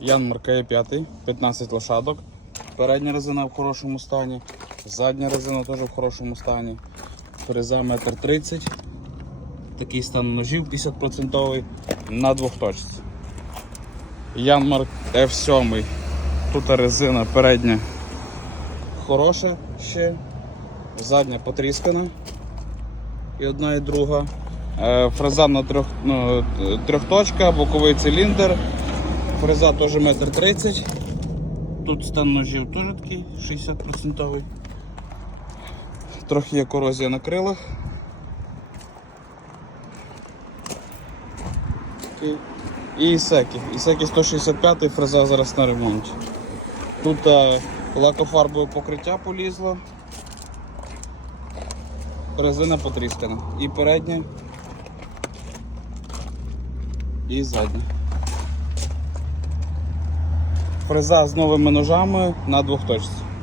Янмарка є 5, 15 лошадок. Передня резина в хорошому стані, задня резина теж в хорошому стані. Фреза 1,30 м. Такий стан ножів 50% на двохточці. Янмарк F7. Тут резина передня хороша ще, задня потріскана. І одна і друга. Е, Фреза на трьох, ну, е, трьохточка, боковий циліндр. Фреза теж 1,30 м. Тут стан ножів теж такий 60%. Трохи є корозія на крилах. І Ісекі. Ісекі 165 фреза зараз на ремонті. Тут е, лакофарбове покриття полізло. Резина потріскана. І передня, і задня. Фреза з новими ножами на двохточці.